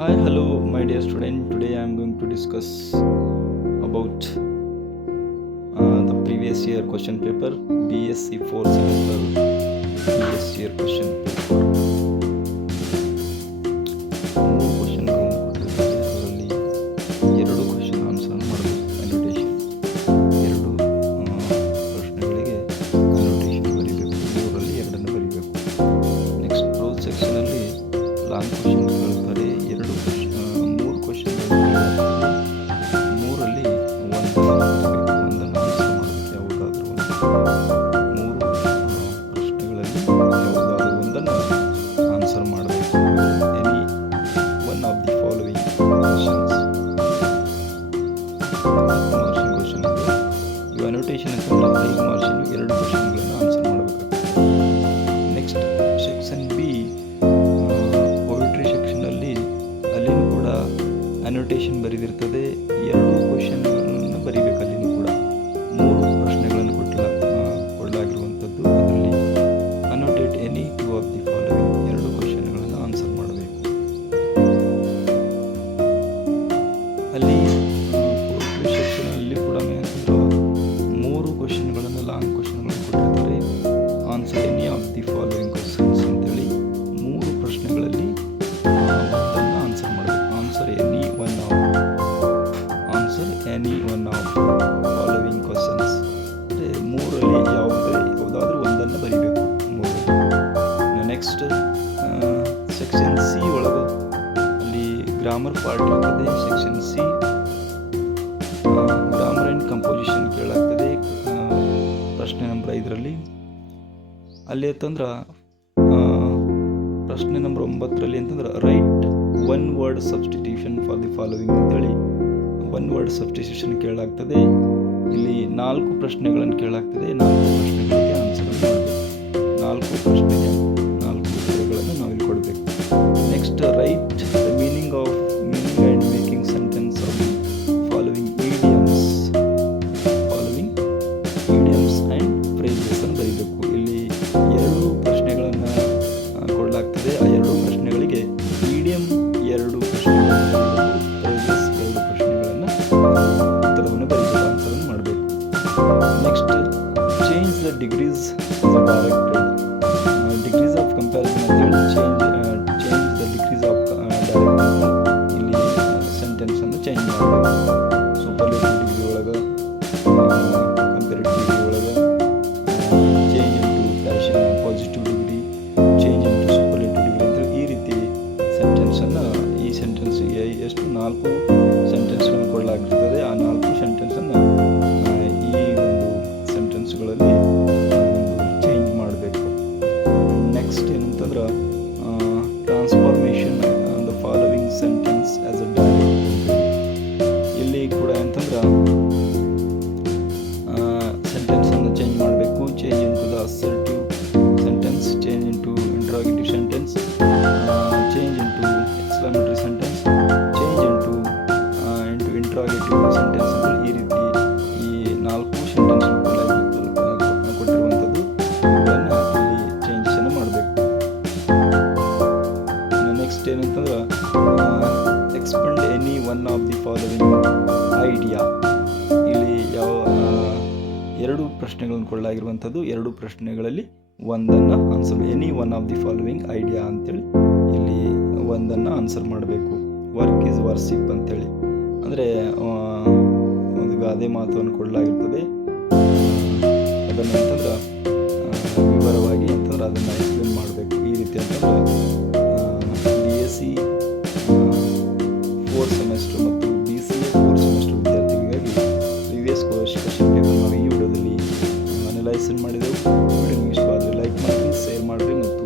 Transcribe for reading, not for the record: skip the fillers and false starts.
Hi, hello, my dear student. Today I am going to discuss about the previous year question paper, BSc 4th semester previous year question paper. ಮೂರು ಕ್ವಶನ್ಗಳನ್ನು ಕೊಟ್ಟಿರ್ತಾರೆ. ಅದರಲ್ಲಿ ಎರಡು question answer ಮಾಡಬೇಕು. Annotation ಎರಡು ಪ್ರಶ್ನೆಗಳಿಗೆ annotation ಬರೀಬೇಕು. ಮೂರರಲ್ಲಿ ಎರಡನ್ನು ಬರೀಬೇಕು. ನೆಕ್ಸ್ಟ್ ಪ್ರೋಸ್ ಸೆಕ್ಷನಲ್ಲಿ ಲಾಂಗ್ ಕ್ವಶನ್ ಕೇಳ್ತಾರೆ. ಮೂರು ಕ್ವಶನ್ ಮೂರಲ್ಲಿ ಒಂದನ್ನು ಆನ್ಸರ್ ಮಾಡಬೇಕು. ಯಾವುದಾದ್ರೂ ಮೂರು ಪ್ರಶ್ನೆಗಳಲ್ಲಿ ಯಾವುದಾದ್ರೂ ಒಂದನ್ನು ಆನ್ಸರ್ ಮಾಡಬೇಕು. Any one of the following questions. Question ಇವು ಅನೋಟೇಷನ್ ಅಂತಂದ್ರೆ 5 ಮಾರ್ಕ್ಸಿನ ಎರಡು ಕ್ವಶನ್ಗಳನ್ನು ಆನ್ಸರ್ ಮಾಡಬೇಕಾಗ್ತದೆ. ನೆಕ್ಸ್ಟ್ ಸೆಕ್ಷನ್ ಬಿ ಪೊಯಿಟ್ರಿ ಸೆಕ್ಷನಲ್ಲಿ ಅಲ್ಲಿನೂ ಕೂಡ ಅನೋಟೇಷನ್ ಬರೆದಿರ್ತದೆ. ಎರಡು ಕ್ವಶನ್ಗಳನ್ನು ಬರೀಬೇಕು. ಅಲ್ಲಿನೂ ಕೂಡ ಮೂರು ಪ್ರಶ್ನೆಗಳನ್ನು ಕೊಡಲಾಗಿರುವಂಥದ್ದು. ಅದರಲ್ಲಿ annotate any two of the following ಎರಡು ಕ್ವಶನ್ಗಳನ್ನು ಆನ್ಸರ್ ಮಾಡಬೇಕು. ಅಲ್ಲಿ ಪೊಯಿಟ್ರಿ ಸೆಕ್ಷನಲ್ಲಿ ಕೂಡ ಮೂರು ಕ್ವಶನ್ಗಳನ್ನು ಲಾಂಗ್ ಕ್ವಶನ್ಗಳನ್ನು ಕೊಟ್ಟಿರ್ತಾರೆ. Answer any of the following questions ಅಂತೇಳಿ ಮೂರು ಪ್ರಶ್ನೆಗಳಲ್ಲಿ ಆನ್ಸರ್ ಮಾಡಬೇಕು. Answer any one of following questions ಅಂದರೆ ಮೂರಲ್ಲಿ ಯಾವುದಾದ್ರೂ ಒಂದನ್ನು ಬರೀಬೇಕು. ನೆಕ್ಸ್ಟ್ ಸೆಕ್ಷನ್ ಸಿ ಒಳಗೆ ಅಲ್ಲಿ ಗ್ರಾಮರ್ ಪಾರ್ಟ್ ಇರ್ತದೆ. Section C grammar and composition ಕೇಳಾಗ್ತದೆ. ಪ್ರಶ್ನೆ ನಂಬರ್ 5ರಲ್ಲಿ ಅಲ್ಲಿ ಅಂತಂದ್ರೆ ಪ್ರಶ್ನೆ ನಂಬರ್ 9ರಲ್ಲಿ ಅಂತಂದ್ರೆ write one word substitution for the following ಅಂತೇಳಿ ಒನ್ ವರ್ಡ್ ಸಬ್ಸ್ಟಿಟ್ಯೂಷನ್ ಕೇಳಾಗ್ತದೆ. ಇಲ್ಲಿ 4 ಪ್ರಶ್ನೆಗಳನ್ನು ಕೇಳಾಗ್ತದೆ. 4 ಪ್ರಶ್ನೆಗಳಿಗೆ ಆನ್ಸರ್ ಮಾಡಬೇಕು. 4 ಪ್ರಶ್ನೆಗೆ 4 ಉತ್ತರಗಳನ್ನು ನಾವಿಲ್ಲಿ ಕೊಡಬೇಕು. Next right the meaning and making sentence of following idioms and phrases ಅನ್ನು ಬರೀಬೇಕು. ಇಲ್ಲಿ 2 ಪ್ರಶ್ನೆಗಳನ್ನು ಕೊಡಲಾಗ್ತದೆ. ಆ 2 ಪ್ರಶ್ನೆಗಳಿಗೆ ಈಡಿಯಮ್ 2 ಪ್ರಶ್ನೆಗಳನ್ನು ಫ್ರೇಸಸ್ 2 ಪ್ರಶ್ನೆಗಳನ್ನು ಉತ್ತರವನ್ನು ಬರೀಬೇಕು. ಆನ್ಸರನ್ನು ಮಾಡಬೇಕು. Next change the degrees directed degrees of comparison ಅಂತೇಳಿ change the degrees of directed ಇಲ್ಲಿ ಸೆಂಟೆನ್ಸನ್ನು ಚೇಂಜ್ ಮಾಡಬೇಕು. ಸೂಪರ್ಲೇಟಿವ್ ಡಿಗ್ರಿ ಒಳಗೆ ಕಂಪೇರಿಟಿವ್ ಡಿಗ್ರಿ ಒಳಗೆ change into positive degree, change into superlative degree ಅಂತೇಳಿ ಈ ರೀತಿ ಸೆಂಟೆನ್ಸನ್ನು ಈ ಸೆಂಟೆನ್ಸ್ ಎಷ್ಟು 4 ಸೆಂಟೆನ್ಸ್ಗಳನ್ನು ಕೊಡಲಾಗಿರ್ತದೆ. ಆ 4 ಸೆಂಟೆನ್ಸನ್ನು ಈ ಒಂದು ಸೆಂಟೆನ್ಸ್ಗಳಲ್ಲಿ ಚೇಂಜ್ ಮಾಡಬೇಕು. ನೆಕ್ಸ್ಟ್ ಏನಂತಂದ್ರೆ transformation the following sentence as a direct. ಇಲ್ಲಿ ಕೂಡ ಅಂತಂದ್ರೆ ಸೆಂಟೆನ್ಸನ್ನು ಚೇಂಜ್ ಮಾಡಬೇಕು. Change into the assertive sentence, change into interrogative sentence, change into exclamatory sentence, change into interrogative sentence ಅಂತ ಈ ರೀತಿ ಈ 4 ಸೆಂಟೆನ್ಸ್ ಕೊಟ್ಟಿರುವಂಥದ್ದು. ಇವುಗಳನ್ನು ಇಲ್ಲಿ ಚೇಂಜಸನ್ನು ಮಾಡಬೇಕು. ನೆಕ್ಸ್ಟ್ ಏನಂತಂದ್ರೆ expand any one of the following idea. ಇಲ್ಲಿ ಯಾವ 2 ಪ್ರಶ್ನೆಗಳನ್ನು ಕೊಡಲಾಗಿರುವಂಥದ್ದು. 2 ಪ್ರಶ್ನೆಗಳಲ್ಲಿ ಒಂದನ್ನು answer any one of the following idea ಅಂತೇಳಿ ಇಲ್ಲಿ ಒಂದನ್ನು ಆನ್ಸರ್ ಮಾಡಬೇಕು. ವರ್ಕ್ ಈಸ್ ವರ್ಶಿಪ್ ಅಂತೇಳಿ ಅಂದರೆ ಒಂದು ಗಾದೆ ಮಾತನ್ನು ಕೊಡಲಾಗಿರ್ತದೆ. ಅದನ್ನು ಅಂತಂದ್ರೆ ವಿವರವಾಗಿ ಅಂತಂದ್ರೆ ಅದನ್ನು ಎಕ್ಸ್ಪ್ಲೇನ್ ಮಾಡಬೇಕು. ಈ ರೀತಿ ಅಂತಂದ್ರೆ BSc 4th ಸೆಮೆಸ್ಟರ್ ಮತ್ತು BCA 4th ಸೆಮೆಸ್ಟರ್ ವಿದ್ಯಾರ್ಥಿಗಳಿಗಾಗಿ ಪ್ರೀವಿಯಸ್ ಕ್ವಶನ್ ಪೇಪರ್ ನಾವು ಈ ವಿಡಿಯೋದಲ್ಲಿ ಅನಲೈಸ್ ಮಾಡಿದೆವು. ವಿಡಿಯೋ ಇಷ್ಟವಾದರೆ ಲೈಕ್ ಮಾಡಿರಿ, ಶೇರ್ ಮಾಡಿರಿ ಮತ್ತು